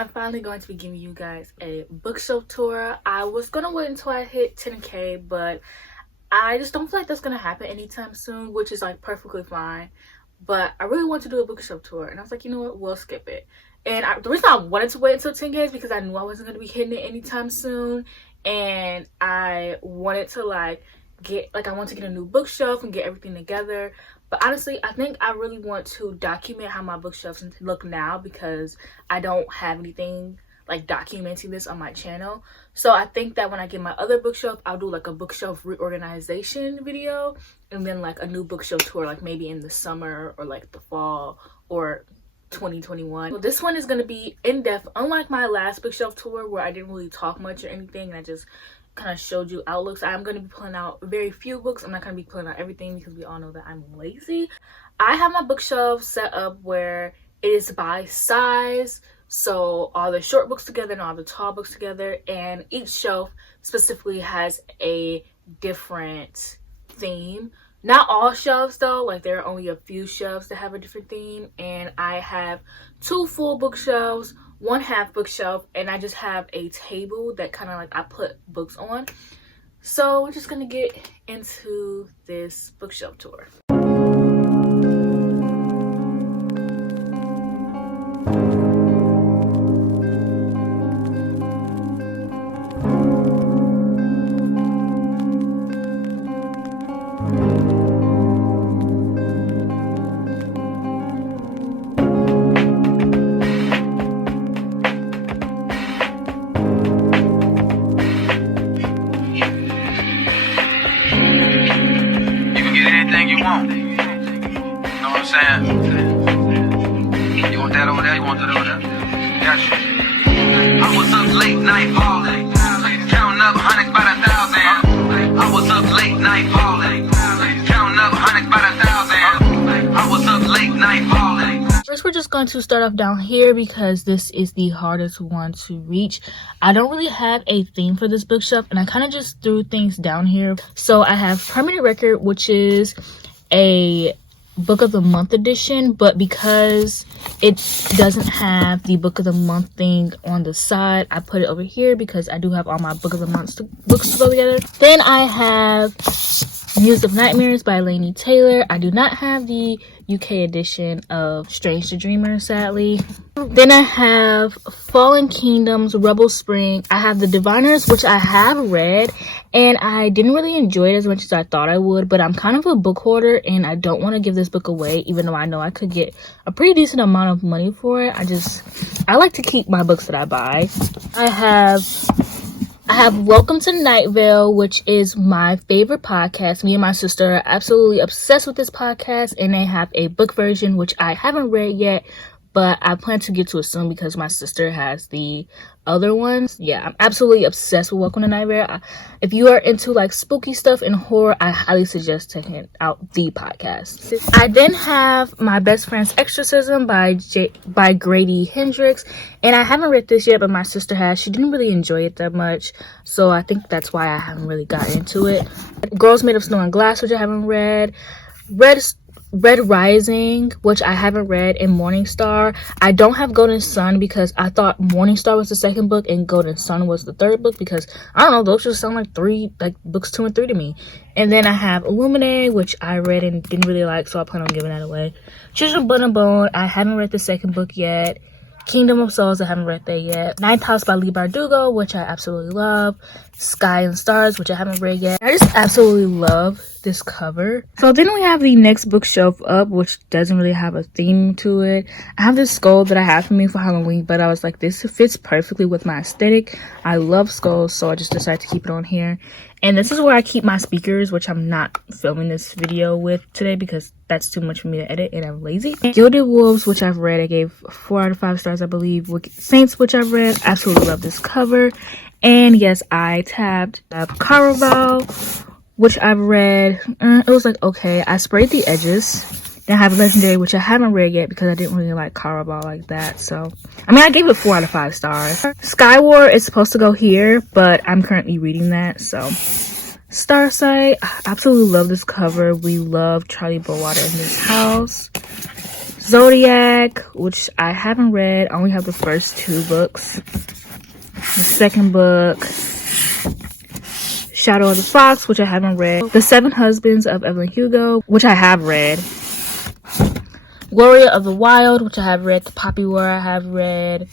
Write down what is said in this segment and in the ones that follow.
I'm finally going to be giving you guys a bookshelf tour. I was gonna wait until I hit 10K, but I just don't feel like that's gonna happen anytime soon, which is like perfectly fine. But I really want to do a bookshelf tour, and I was like, you know what, we'll skip it. And the reason I wanted to wait until 10K is because I knew I wasn't gonna be hitting it anytime soon, and I wanted to I want to get a new bookshelf and get everything together. But honestly, I think I really want to document how my bookshelves look now, because I don't have anything like documenting this on my channel. So I think that when I get my other bookshelf, I'll do like a bookshelf reorganization video, and then like a new bookshelf tour, like maybe in the summer or like the fall or 2021. Well, this one is going to be in-depth, unlike my last bookshelf tour where I didn't really talk much or anything, and I just kind of showed you outlooks. I'm going to be pulling out very few books. I'm not going to be pulling out everything because we all know that I'm lazy. I have my bookshelf set up where it is by size, so all the short books together and all the tall books together, and each shelf specifically has a different theme. Not all shelves though, like there are only a few shelves that have a different theme, and I have 2 full bookshelves, 1 half bookshelf, and I just have a table that kind of like I put books on. So we're just gonna get into this bookshelf tour. You want. You know what I'm saying? You want that over there? You want that over there? Got you. I was up late night balling, counting up hundreds by the thousand. I was up late night balling, counting up hundreds by the thousand. I was up late night balling. First, we're just going to start off down here because this is the hardest one to reach. I don't really have a theme for this bookshelf, and I kind of just threw things down here. So I have Permanent Record, which is a book of the month edition, but because it doesn't have the book of the month thing on the side, I put it over here because I do have all my book of the month books to go together. Then I have Muse of Nightmares by Laini Taylor. I do not have the UK edition of Strange the Dreamer, sadly. Then I have Fallen Kingdoms, Rebel Spring. I have The Diviners, which I have read, and I didn't really enjoy it as much as I thought I would, but I'm kind of a book hoarder, and I don't want to give this book away, even though I know I could get a pretty decent amount of money for it. I like to keep my books that I buy. I have Welcome to Night Vale, which is my favorite podcast. Me and my sister are absolutely obsessed with this podcast, and they have a book version, which I haven't read yet, but I plan to get to it soon because my sister has the other ones. Yeah, I'm absolutely obsessed with Welcome to Night Vale. If you are into like spooky stuff and horror, I highly suggest checking out the podcast. I then have My Best Friend's Exorcism by Grady Hendrix, and I haven't read this yet, but my sister has. She didn't really enjoy it that much, so I think that's why I haven't really gotten into it. Girls Made of Snow and Glass, which I haven't read. Red Rising, which I haven't read, and Morning Star. I don't have Golden Sun because I thought Morning Star was the second book and Golden Sun was the third book, because I don't know, those just sound like books 2 and 3 to me. And then I have Illuminae, which I read and didn't really like, so I plan on giving that away. Children of Blood and Bone, I haven't read the second book yet. Kingdom of Souls, I haven't read that yet. Ninth House by Leigh Bardugo, which I absolutely love. Sky and Stars, which I haven't read yet. I just absolutely love this cover. So then we have the next bookshelf up, which doesn't really have a theme to it. I have this skull that I have for me for Halloween, but I was like, this fits perfectly with my aesthetic. I love skulls, so I just decided to keep it on here. And this is where I keep my speakers, which I'm not filming this video with today because that's too much for me to edit and I'm lazy. Gilded Wolves, which I've read, I gave 4 out of 5 stars, I believe. Wicked Saints, which I've read, absolutely love this cover. And yes, I tabbed Caraval, which I've read. It was like, okay. I sprayed the edges. Then I have Legendary, which I haven't read yet because I didn't really like Caraval like that. So, I mean, I gave it 4 out of 5 stars. Skywar is supposed to go here, but I'm currently reading that, so. Starsight, I absolutely love this cover. We love Charlie Bowater in this house. Zodiac, which I haven't read. I only have the first 2 books. The second book, Shadow of the Fox, which I haven't read. The Seven Husbands of Evelyn Hugo, which I have read. Gloria of the Wild, which I have read. The Poppy War, I have read.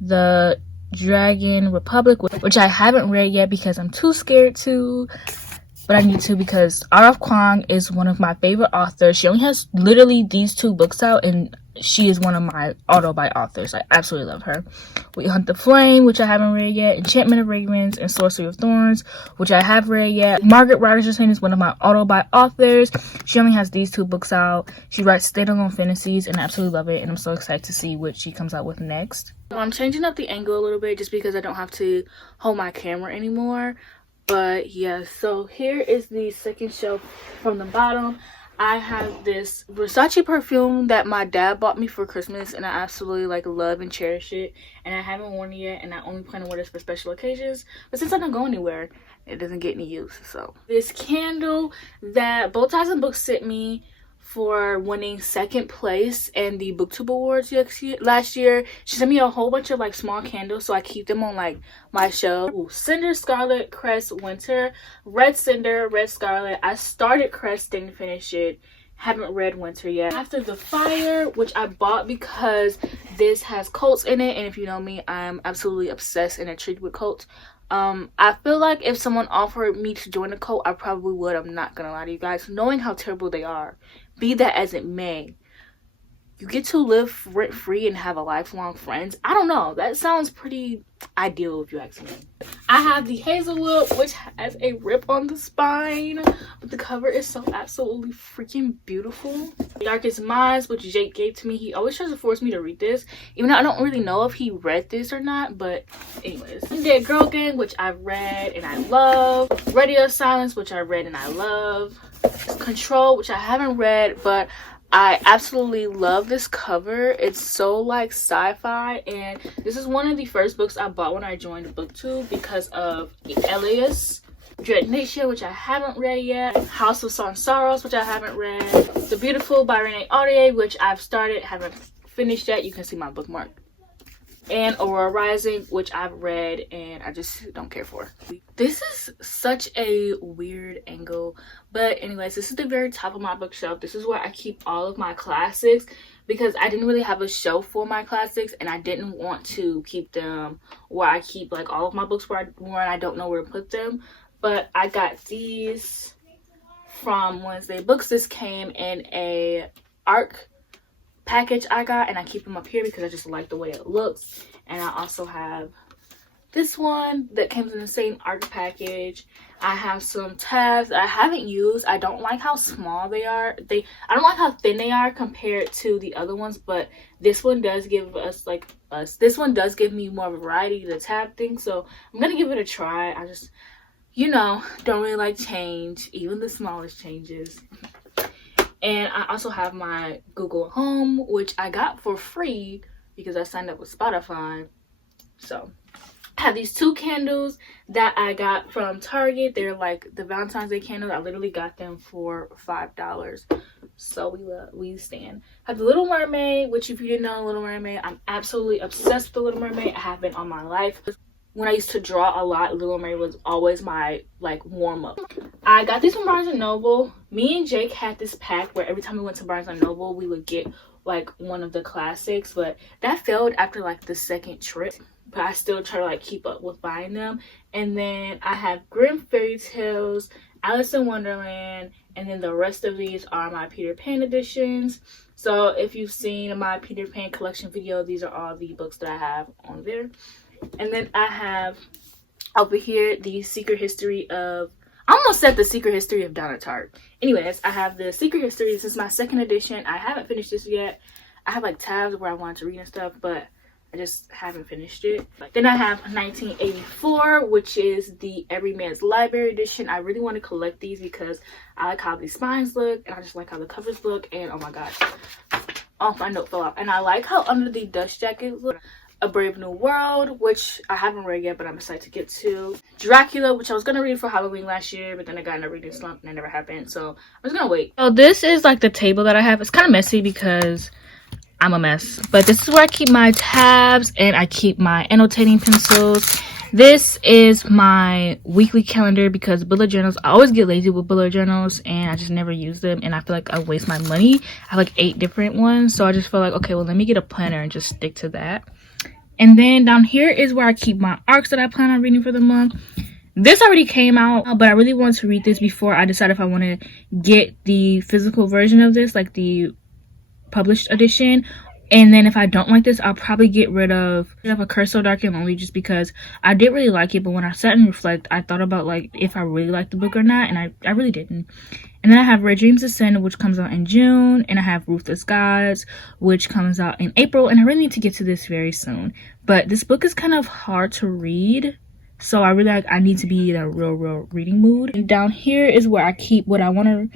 The Dragon Republic, which I haven't read yet because I'm too scared to. But I need to because R.F. Kuang is one of my favorite authors. She only has literally these 2 books out, and she is one of my auto-buy authors. I absolutely love her. We Hunt the Flame, which I haven't read yet. Enchantment of Ravens and Sorcery of Thorns, which I have read yet. Margaret Rogerson is one of my auto-buy authors. She only has these 2 books out. She writes standalone fantasies, and I absolutely love it. And I'm so excited to see what she comes out with next. I'm changing up the angle a little bit just because I don't have to hold my camera anymore. But yeah, so here is the second shelf from the bottom. I have this Versace perfume that my dad bought me for Christmas, and I absolutely love and cherish it. And I haven't worn it yet, and I only plan to wear this for special occasions. But since I don't go anywhere, it doesn't get any use. So this candle that Bow Ties and Books sent me for winning 2nd place in the booktube awards last year. She sent me a whole bunch of small candles, so I keep them on my shelf. Ooh, Cinder, Scarlet, Crest, Winter, Red Cinder, Red Scarlet. I started Crest, didn't finish it. Haven't read Winter yet. After the Fire, which I bought because this has cults in it, and if you know me, I'm absolutely obsessed and intrigued with cults. I feel like if someone offered me to join a cult, I probably would. I'm not gonna lie to you guys. Knowing how terrible they are, be that as it may, you get to live rent-free and have a lifelong friends. I don't know. That sounds pretty ideal if you ask me. I have the Hazelwood, which has a rip on the spine, but the cover is so absolutely freaking beautiful. Darkest Maas, which Jake gave to me. He always tries to force me to read this, even though I don't really know if he read this or not, but anyways. Dead Girl Gang, which I've read and I love. Radio Silence, which I read and I love. Control, which I haven't read, but I absolutely love this cover. It's so sci-fi, and this is one of the first books I bought when I joined BookTube because of Elias. Dread Nation, which I haven't read yet. House of Song Sorrows, which I haven't read. The Beautiful by Renee Audier, which I've started, haven't finished yet. You can see my bookmark. And Aurora Rising, which I've read and I just don't care for. This is such a weird angle, but anyways, this is the very top of my bookshelf. This is where I keep all of my classics because I didn't really have a shelf for my classics, and I didn't want to keep them where I keep all of my books where I don't know where to put them. But I got these from Wednesday Books. This came in a ARC package I got, and I keep them up here because I just like the way it looks. And I also have this one that came in the same ARC package. I have some tabs that I haven't used. I don't like how small they are. I don't like how thin they are compared to the other ones, but this one does give us this one does give me more variety to tab things, so I'm gonna give it a try. I just, don't really like change, even the smallest changes. And I also have my Google Home, which I got for free because I signed up with Spotify. So I have these 2 candles that I got from Target. They're the Valentine's Day candles. I literally got them for $5. So we stand. I have the Little Mermaid, which if you didn't know Little Mermaid, I'm absolutely obsessed with the Little Mermaid. I have been all my life. When I used to draw a lot, Little Mermaid was always my warm-up. I got these from Barnes & Noble. Me and Jake had this pack where every time we went to Barnes & Noble, we would get one of the classics, but that failed after the 2nd trip. But I still try to keep up with buying them. And then I have Grimm Fairy Tales, Alice in Wonderland, and then the rest of these are my Peter Pan editions. So if you've seen my Peter Pan collection video, these are all the books that I have on there. And then I have over here the Secret History of, I almost said the Secret History of Donna Tartt. Anyways, I have the Secret History. This is my 2nd edition. I haven't finished this yet. I have tabs where I wanted to read and stuff, but I just haven't finished it. Then I have 1984, which is the Every Man's Library edition. I really want to collect these because I like how these spines look, and I just like how the covers look, and oh my gosh. Oh, my note fell off. And I like how under the dust jackets look. A Brave New World, which I haven't read yet, but I'm excited to get to. Dracula, which I was going to read for Halloween last year, but then I got in a reading slump and it never happened, so I'm just going to wait. So this is the table that I have. It's kind of messy because I'm a mess. But this is where I keep my tabs and I keep my annotating pencils. This is my weekly calendar because bullet journals, I always get lazy with bullet journals and I just never use them, and I feel like I waste my money. I have like 8 different ones, so I just feel like, okay, well, let me get a planner and just stick to that. And then down here is where I keep my arcs that I plan on reading for the month. This already came out, but I really want to read this before I decide if I want to get the physical version of this, like the published edition. And then if I don't like this, I'll probably get rid of A Curse So Dark and Lonely, just because I did really like it, but when I sat and reflect, I thought about like if I really liked the book or not, and I really didn't. And then I have Red Dreams Ascend, which comes out in June, and I have Ruthless Gods, which comes out in April, and I really need to get to this very soon. But this book is kind of hard to read, so I really I need to be in a real reading mood. And down here is where I keep what I want to,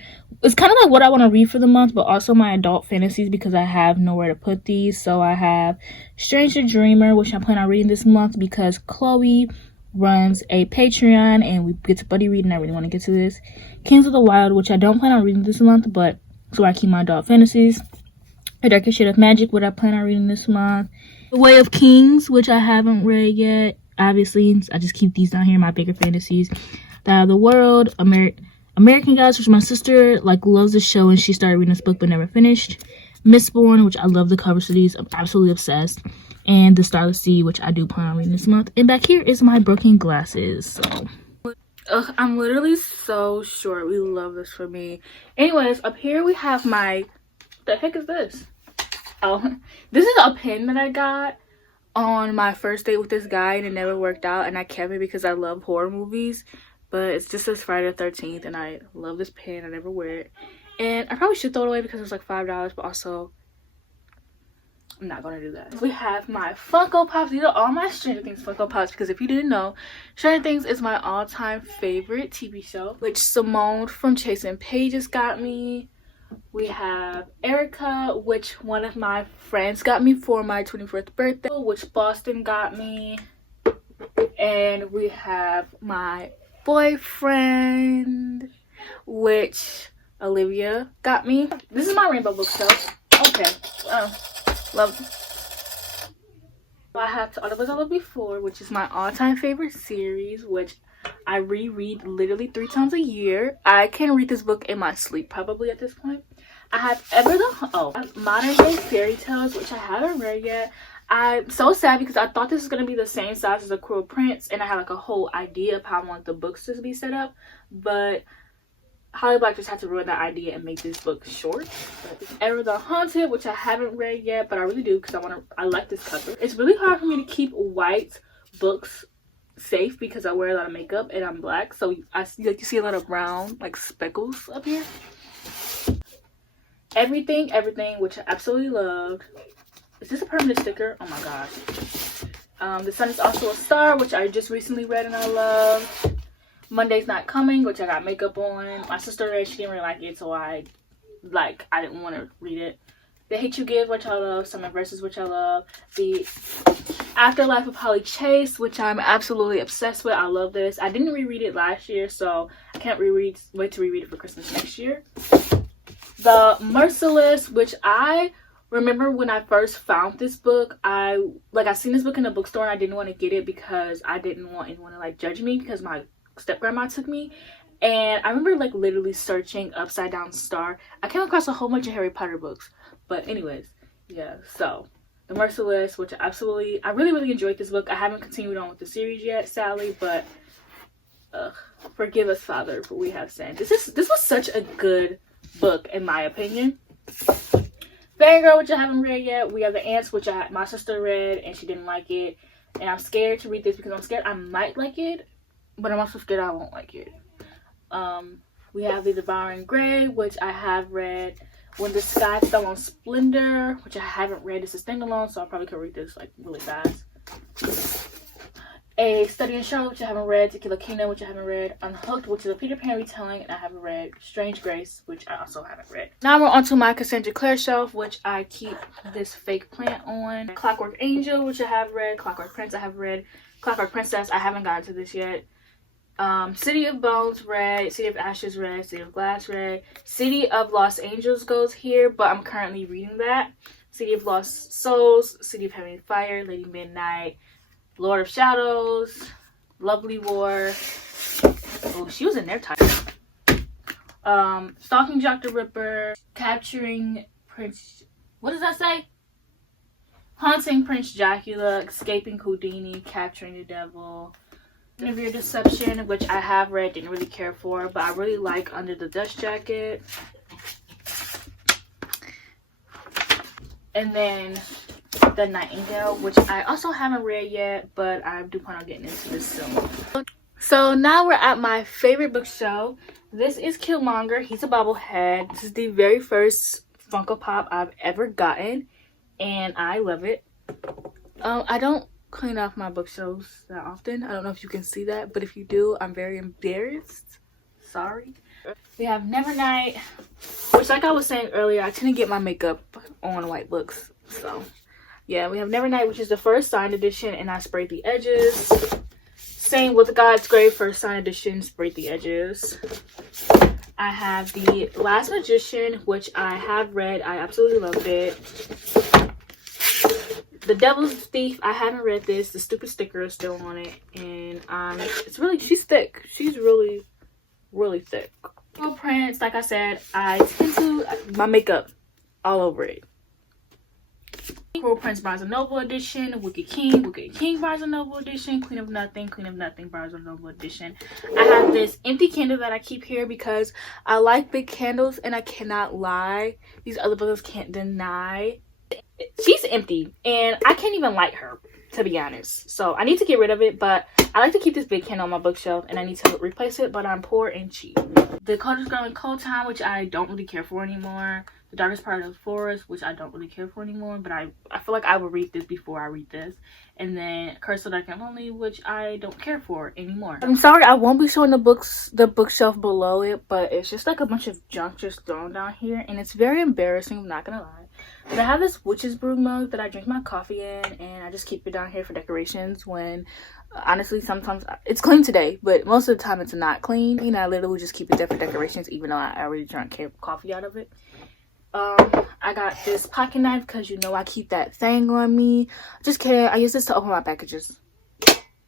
it's kind of like what I want to read for the month, but also my adult fantasies, because I have nowhere to put these. So I have Strange the Dreamer, which I plan on reading this month because Chloe runs a Patreon and we get to buddy read, and I really want to get to this. Kings of the Wild, which I don't plan on reading this month, but so I keep my adult fantasies. A Darkest Shade of Magic, what I plan on reading this month. The Way of Kings, which I haven't read yet. Obviously, I just keep these down here, my bigger fantasies. The World, American Gods, which my sister like loves the show and she started reading this book but never finished. Mistborn, which I love the covers of these, I'm absolutely obsessed. And The Starless Sea, which I do plan on reading this month. And back here is my broken glasses. So I'm literally so short. We love this for me. Anyways, up here we have my, the heck is this? Oh, this is a pen that I got on my first date with this guy, and it never worked out, and I kept it because I love horror movies. But it's just says Friday the 13th, and I love this pen. I never wear it, and I probably should throw it away because it was like $5, but also I'm not gonna do that. We have my Funko Pops. These are all my Stranger Things Funko Pops, because if you didn't know, Stranger Things is my all-time favorite TV show, which Simone from Chasing Pages got me. We have Erica, which one of my friends got me for my 24th birthday, which Boston got me. And we have my boyfriend, which Olivia got me. This is my rainbow bookshelf. Okay. Love. I have To All of Us I Loved Before, which is my all-time favorite series, which I reread literally 3 times a year. I can read this book in my sleep probably at this point. I have Modern Day Fairy Tales, which I haven't read yet. I'm so sad because I thought this was going to be the same size as The Cruel Prince, and I had like a whole idea of how I want the books to be set up, but Holly Black just had to ruin that idea and make this book short. But Ever the Haunted, which I haven't read yet, but I really do because I like this cover. It's really hard for me to keep white books safe because I wear a lot of makeup and I'm black, so you see a lot of brown like speckles up here. Everything, which I absolutely loved. Is this a permanent sticker? Oh my gosh. The Sun Is Also a Star, which I just recently read and I love. Monday's Not Coming, which I got makeup on. My sister read, she didn't really like it, so I didn't want to read it. The Hate You Give, which I love. Summer Verses, which I love. The Afterlife of Holly Chase, which I'm absolutely obsessed with. I love this. I didn't reread it last year, so I can't wait to reread it for Christmas next year. The Merciless, which I remember when I first found this book, I seen this book in the bookstore and I didn't want to get it because I didn't want anyone to like judge me because my step grandma took me. And I remember like literally searching Upside Down Star. I came across a whole bunch of Harry Potter books. But anyways, yeah, so The Merciless, which I really enjoyed this book. I haven't continued on with the series yet, sadly, but forgive us, Father, for we have sinned. This was such a good book in my opinion. Fangirl, which I haven't read yet. We have The Ants, which my sister read and she didn't like it, and I'm scared to read this because I'm scared I might like it, but I'm also scared I won't like it. We have The Devouring Grey, which I have read. When the Sky Fell on Splendor, which I haven't read. It's a standalone, so I probably could read this like really fast. A Study in Charlotte, which I haven't read. To Kill a Kingdom, which I haven't read. Unhooked, which is a Peter Pan retelling, and I haven't read. Strange Grace, which I also haven't read. Now we're onto my Cassandra Clare shelf, which I keep this fake plant on. Clockwork Angel, which I have read. Clockwork Prince, I have read. Clockwork Princess, I haven't gotten to this yet. City of Bones read. City of Ashes read. City of Glass read. City of Los Angeles goes here, but I'm currently reading that. City of Lost Souls, City of Heavenly Fire, Lady Midnight, Lord of Shadows, Lovely War. Oh, she was in their title. Stalking Jack the Ripper, Capturing Prince, what does that say? Haunting Prince Dracula, Escaping Houdini, Capturing the Devil, Severe Deception, which I have read, didn't really care for, but I really like Under the Dust Jacket. And then The Nightingale, which I also haven't read yet, but I do plan on getting into this soon. So now we're at my favorite bookshelf. This is Killmonger. He's a bobblehead. This is the very first Funko Pop I've ever gotten, and I love it. I don't clean off my bookshelves that often. I don't know if you can see that, but if you do, I'm very embarrassed. Sorry. We have Nevernight, which, like I was saying earlier, I tend to get my makeup on white books. So yeah, we have Nevernight, which is the first signed edition, and I sprayed the edges. Same with God's Grave, first signed edition, sprayed the edges. I have The Last Magician, which I have read. I absolutely loved it. The Devil's Thief, I haven't read this. The stupid sticker is still on it, and it's really, she's thick. She's really, really thick. Little Prince, like I said, I tend to, my makeup all over it. Little Prince Barnes & Noble edition, Wicked King Barnes & Noble edition, Queen of Nothing Barnes & Noble edition. I have this empty candle that I keep here because I like big candles, and I cannot lie, these other books can't deny. She's empty, and I can't even light her, to be honest. So I need to get rid of it, but I like to keep this big candle on my bookshelf, and I need to replace it, but I'm poor and cheap. The Coldest Girl in Cold Time, which I don't really care for anymore. The Darkest Part of the Forest, which I don't really care for anymore, but I feel like I will read this before I read this. And then Curse of Dark and Lonely, which I don't care for anymore. I'm sorry, I won't be showing the bookshelf below it, but it's just like a bunch of junk just thrown down here, and it's very embarrassing, I'm not gonna lie. But I have this witch's brew mug that I drink my coffee in, and I just keep it down here for decorations when, honestly, sometimes it's clean today, but most of the time it's not clean. You know, I literally just keep it there for decorations, even though I already drank coffee out of it. I got this pocket knife because, you know, I keep that thing on me. Just kidding. I use this to open my packages.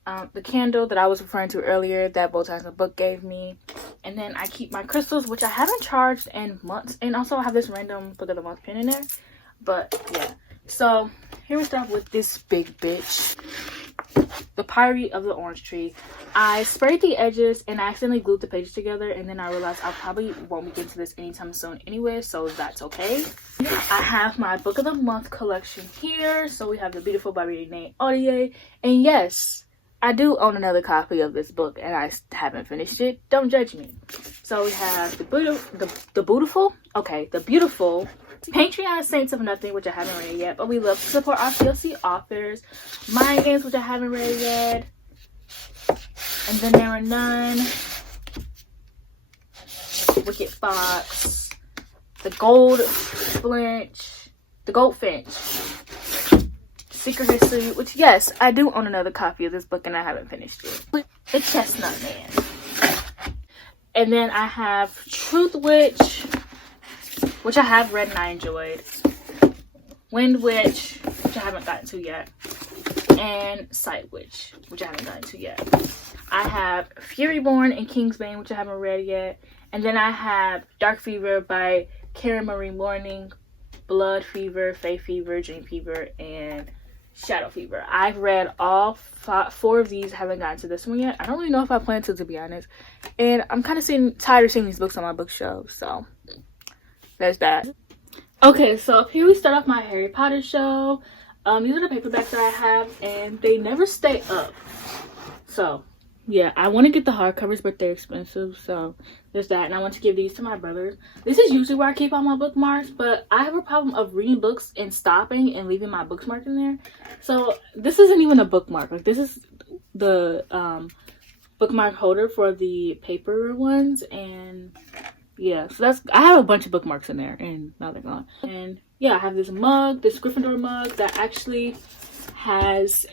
The candle that I was referring to earlier that Bow Ties and Book gave me. And then I keep my crystals, which I haven't charged in months. And also I have this random Book of the Month pin in there. But yeah. So here we start with this big bitch. The Priory of the Orange Tree. I sprayed the edges and I accidentally glued the pages together, and then I realized I probably won't be getting to this anytime soon anyway, so that's okay. I have my Book of the Month collection here. So we have The Beautiful by Renee Audier, and yes, I do own another copy of this book and I haven't finished it. Don't judge me. So we have the Beautiful Patreon Saints of Nothing, which I haven't read yet, but we love to support our TLC authors. Mind Games, which I haven't read yet. And then There Are None. Wicked Fox. The Goldfinch. Secret History, which, yes, I do own another copy of this book and I haven't finished it. The Chestnut Man. And then I have Truth Witch, which I have read and I enjoyed. Wind Witch, which I haven't gotten to yet. And Sight Witch, which I haven't gotten to yet. I have Furyborn and Kingsbane, which I haven't read yet. And then I have Dark Fever by Karen Marie Mourning, Blood Fever, Fae Fever, Dream Fever, and Shadow Fever. I've read all four of these. I haven't gotten to this one yet. I don't really know if I plan to be honest. And I'm kind of tired of seeing these books on my bookshelf, so there's that. Okay, so up here we start off my Harry Potter shelf. These are the paperbacks that I have, and they never stay up. So yeah, I want to get the hardcovers, but they're expensive, so there's that. And I want to give these to my brothers. This is usually where I keep all my bookmarks, but I have a problem of reading books and stopping and leaving my bookmark in there. So this isn't even a bookmark. Like, this is the bookmark holder for the paper ones, and yeah, so I have a bunch of bookmarks in there, and now they're gone. And yeah, I have this mug, this Gryffindor mug that actually has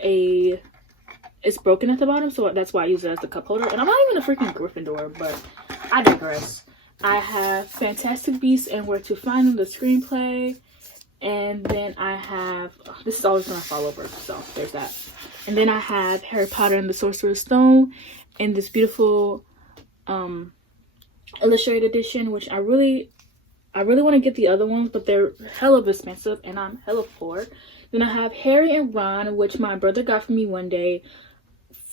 it's broken at the bottom, so that's why I use it as the cup holder. And I'm not even a freaking Gryffindor, but I digress. I have Fantastic Beasts and Where to Find Them, the screenplay. And then I have, this is always gonna fall over, so there's that. And then I have Harry Potter and the Sorcerer's Stone in this beautiful illustrated edition, which I really want to get the other ones, but they're hella expensive and I'm hella poor. Then I have Harry and Ron, which my brother got for me one day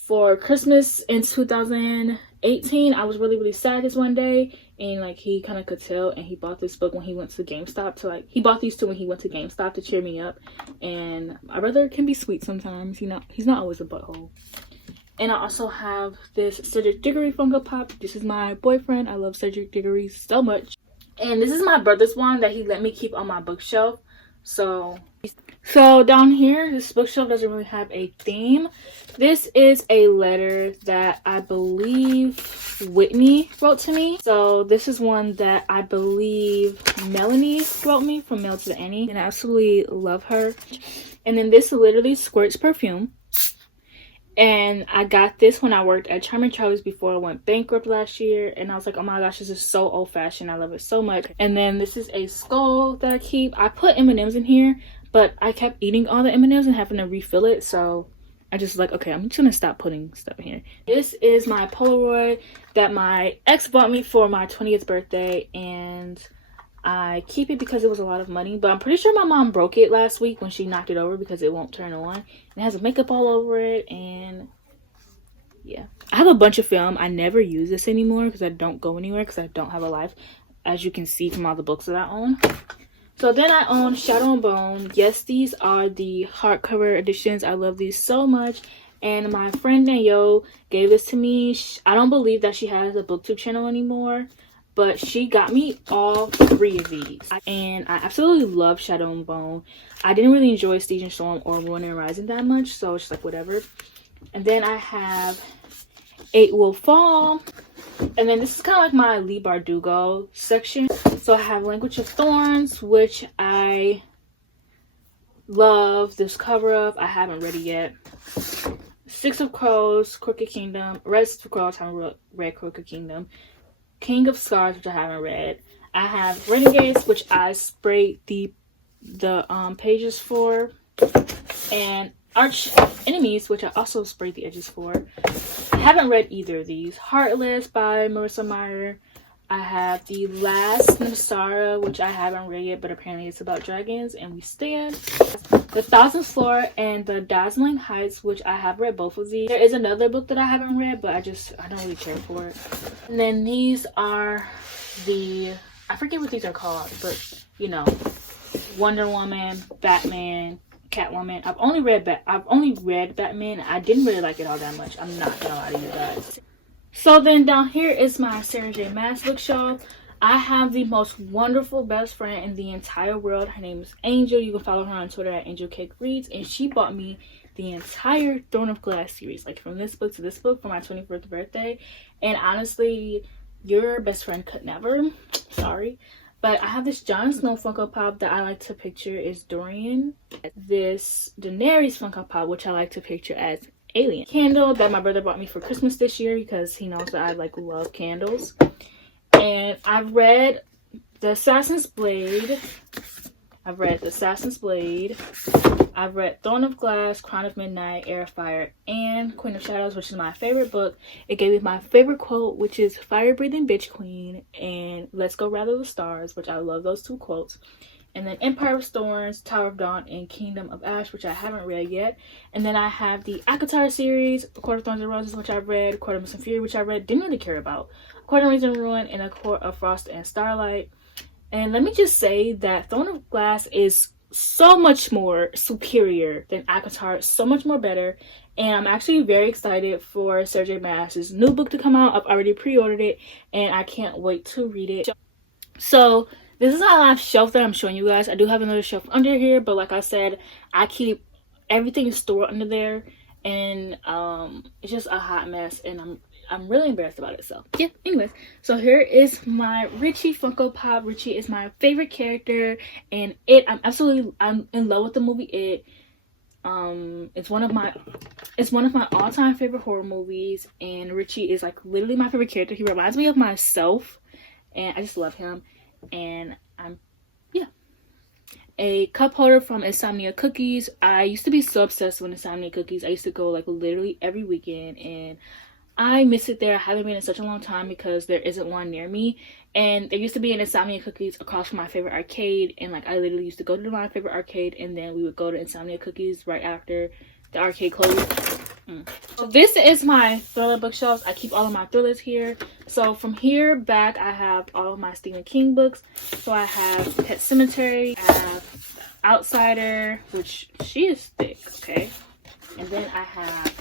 for Christmas in 2018. I was really sad this one day, and like he kind of could tell, and he bought this book when he went to GameStop to like, he bought these two when he went to GameStop to cheer me up. And my brother can be sweet sometimes, he's not always a butthole. And I also have this Cedric Diggory Funko Pop. This is my boyfriend. I love Cedric Diggory so much. And this is my brother's one that he let me keep on my bookshelf. So down here, this bookshelf doesn't really have a theme. This is a letter that I believe Whitney wrote to me. So this is one that I believe Melanie wrote me from Mail to the Annie. And I absolutely love her. And then this literally squirts perfume. And I got this when I worked at Charming Charlie's before I went bankrupt last year. And I was like, oh my gosh, this is so old fashioned. I love it so much. And then this is a skull that I keep. I put M&Ms in here, but I kept eating all the M&Ms and having to refill it. So I just like, okay, I'm just gonna stop putting stuff in here. This is my Polaroid that my ex bought me for my 20th birthday. And I keep it because it was a lot of money, but I'm pretty sure my mom broke it last week when she knocked it over because it won't turn on. It has makeup all over it, and yeah. I have a bunch of film. I never use this anymore because I don't go anywhere because I don't have a life, as you can see from all the books that I own. So then I own Shadow and Bone. Yes, these are the hardcover editions. I love these so much. And my friend Nayo gave this to me. I don't believe that she has a booktube channel anymore, but she got me all 3 of these. And I absolutely love Shadow and Bone. I didn't really enjoy Siege and Storm or Ruin and Rising that much, so it's just like whatever. And then I have Eight Will Fall. And then this is kind of like my Lee Bardugo section. So I have Language of Thorns, which I love this cover of. I haven't read it yet. Six of Crows, Crooked Kingdom. Red Six of Crows, I haven't read Crooked Kingdom. King of Scars, which I haven't read. I have Renegades, which I sprayed the pages for. And Arch Enemies, which I also sprayed the edges for. I haven't read either of these. Heartless by Marissa Meyer. I have The Last Namsara, which I haven't read yet, but apparently it's about dragons, and we stand. The Thousandth Floor and The Dazzling Heights, which I have read both of these. There is another book that I haven't read, but I don't really care for it. And then these are the, I forget what these are called, but you know, Wonder Woman, Batman, Catwoman. I've only read Batman. I didn't really like it all that much. I'm not gonna lie to you guys. So then down here is my Sarah J. Maas bookshelf. I have the most wonderful best friend in the entire world. Her name is Angel. You can follow her on Twitter at Angel Cake Reads. And she bought me the entire Throne of Glass series, like from this book to this book, for my 21st birthday. And honestly, your best friend could never. Sorry. But I have this Jon Snow Funko Pop that I like to picture as Dorian. This Daenerys Funko Pop, which I like to picture as Alien. Candle that my brother bought me for Christmas this year because he knows that I like love candles. And I've read The Assassin's Blade. I've read Throne of Glass, Crown of Midnight, Heir of Fire, and Queen of Shadows, which is my favorite book. It gave me my favorite quote, which is Fire Breathing Bitch Queen, and Let's Go Rather the Stars, which I love those 2 quotes. And then Empire of Thorns, Tower of Dawn, and Kingdom of Ash, which I haven't read yet. And then I have the ACOTAR series, Court of Thorns and Roses, which I've read, Court of Mist and Fury, which I read, didn't really care about, Court of Reason and Ruin, and A Court of Frost and Starlight. And let me just say that Throne of Glass is so much more superior than ACOTAR, so much more better. And I'm actually very excited for Sarah J. Maas's new book to come out. I've already pre-ordered it, and I can't wait to read it. So this is our last shelf that I'm showing you guys. I do have another shelf under here, but like I said, I keep everything stored under there, and it's just a hot mess, and I'm really embarrassed about it. So yeah, anyways, so here is my Richie Funko Pop. Richie is my favorite character, and I'm in love with the movie It. It's one of my all-time favorite horror movies, and Richie is like literally my favorite character. He reminds me of myself, and I just love him. And a cup holder from Insomnia Cookies. I used to be so obsessed with Insomnia Cookies. I used to go like literally every weekend, and I miss it there. I haven't been in such a long time because there isn't one near me. And there used to be an Insomnia Cookies across from my favorite arcade, and like I literally used to go to my favorite arcade, and then we would go to Insomnia Cookies right after the arcade closed. So this is my thriller bookshelves. I keep all of my thrillers here. So from here back, I have all of my Stephen King books. So I have Pet Sematary, I have Outsider, which she is thick, okay? And then I have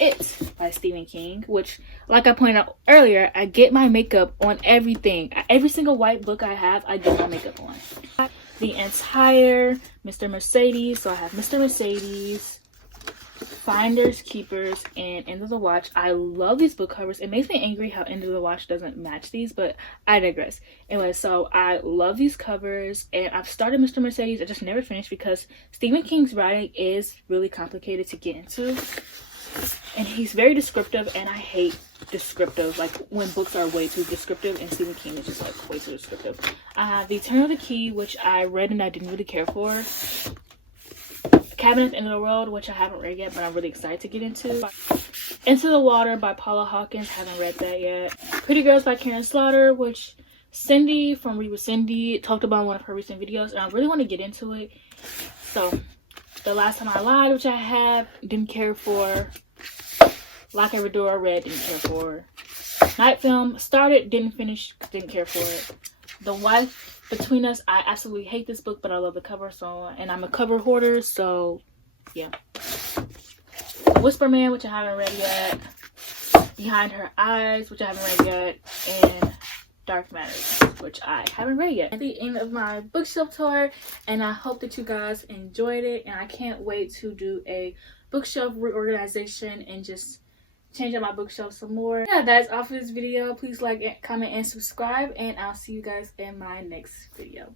It by Stephen King, which, like I pointed out earlier, I get my makeup on everything. Every single white book I have, I get my makeup on. The entire Mr. Mercedes. So I have Mr. Mercedes, Finders, Keepers, and End of the Watch. I love these book covers. It makes me angry how End of the Watch doesn't match these, but I digress. Anyway, so I love these covers, and I've started Mr. Mercedes. I just never finished because Stephen King's writing is really complicated to get into, and he's very descriptive, and I hate descriptive, like when books are way too descriptive, and Stephen King is just like way too descriptive. I have The Turn of the Key, which I read and I didn't really care for. Cabin at the End of the World, which I haven't read yet, but I'm really excited to get into. Into the Water by Paula Hawkins, haven't read that yet. Pretty Girls by Karen Slaughter, which Cindy from Read with Cindy talked about in one of her recent videos, and I really want to get into it. So, The Last Time I Lied, which I have, didn't care for. Lock Every Door, read, didn't care for. Night Film, started, didn't finish, didn't care for it. The Wife Between Us, I absolutely hate this book, but I love the cover, so, and I'm a cover hoarder, so yeah. The Whisper Man, which I haven't read yet. Behind Her Eyes, which I haven't read yet, and Dark Matters, which I haven't read yet. At the end of my bookshelf tour, and I hope that you guys enjoyed it, and I can't wait to do a bookshelf reorganization and just change up my bookshelf some more. Yeah, that's all for this video. Please like, comment, and subscribe, and I'll see you guys in my next video.